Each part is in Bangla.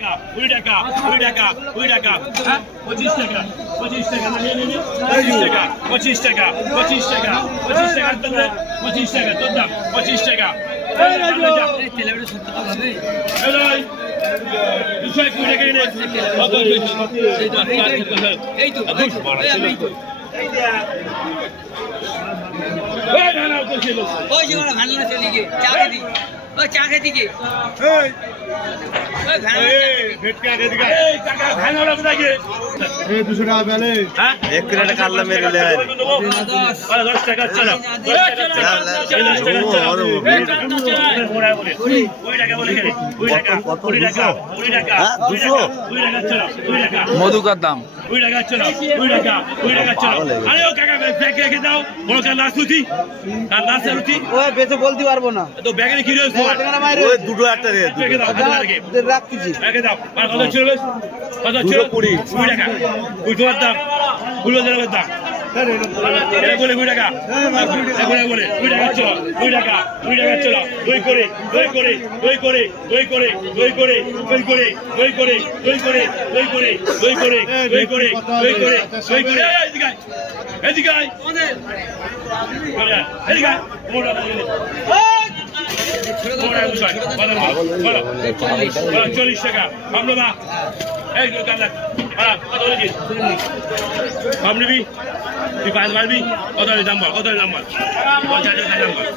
টাকা 20 টাকা 20 টাকা 20 টাকা 25 টাকা 25 টাকা 25 টাকা 25 টাকা 25 টাকা 25 টাকা 25 টাকা তোর দাম 25 টাকা ছেলেবেলা সত্য তো হবে এই তো ওই যে ওরা ভালো চলে গিয়ে চা খেতে ওই চা খেতে গিয়ে মধুকার দাম বেঁচে বলতে পারবো না তো ব্যাগে কি রয়েছে দুটো একটা রাখতেছি কত ছিল কত ছিল 20 টাকা 20 দাম 20 দাম বলে 20 টাকা বলে 20 টাকা চলো 20 টাকা 20 টাকা চলো দই করে দই করে দই করে দই করে দই করে দই করে দই করে দই করে দই করে দই করে দই করে দই করে দই করে এদিকে এদিকে মোড়া 40 টাকা আমরা না এই দোকানদার কত বলেছিস কম নিবি তুই পাঁচ মারবি কত দাম বল কত দাম বল 50 টাকা দাম বল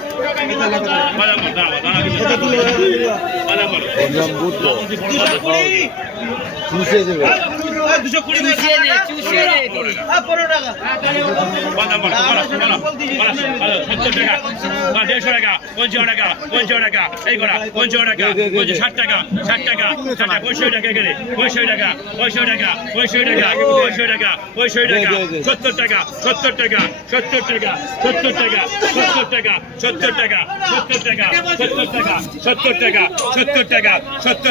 এই করা 50 টাকা 60 টাকা 60 টাকা 65 টাকা এখানে 65 টাকা 65 টাকা 65 টাকা 65 টাকা 65 টাকা 70 টাকা 70 টাকা 70 টাকা 70 টাকা 70 টাকা 70 টাকা 70 টাকা 70 টাকা 70 টাকা 70 টাকা 70 টাকা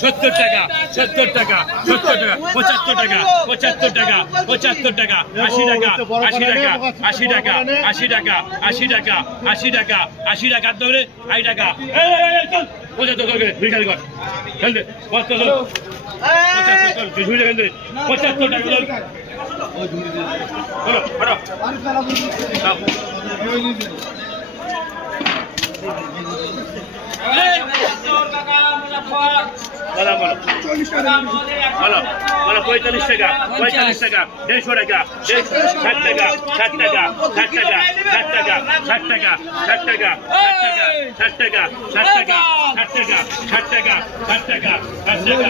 70 টাকা 70 টাকা 70 টাকা 75 টাকা 75 টাকা 75 টাকা 80 টাকা 80 টাকা 80 টাকা 80 টাকা 80 টাকা 80 টাকা 80 টাকা ধরে 80 টাকা চল 75 করে ভিখারি কর চল দে 75 তুই ঝুলে গেল 75 টাকা চলো বড় বলো 45 টাকা 45 টাকা 150 টাকা 60 টাকা 60 টাকা 60 টাকা 60 টাকা 60 টাকা 60 টাকা 60 টাকা 60 টাকা 60 টাকা 60 টাকা 60 টাকা 60 টাকা 60 টাকা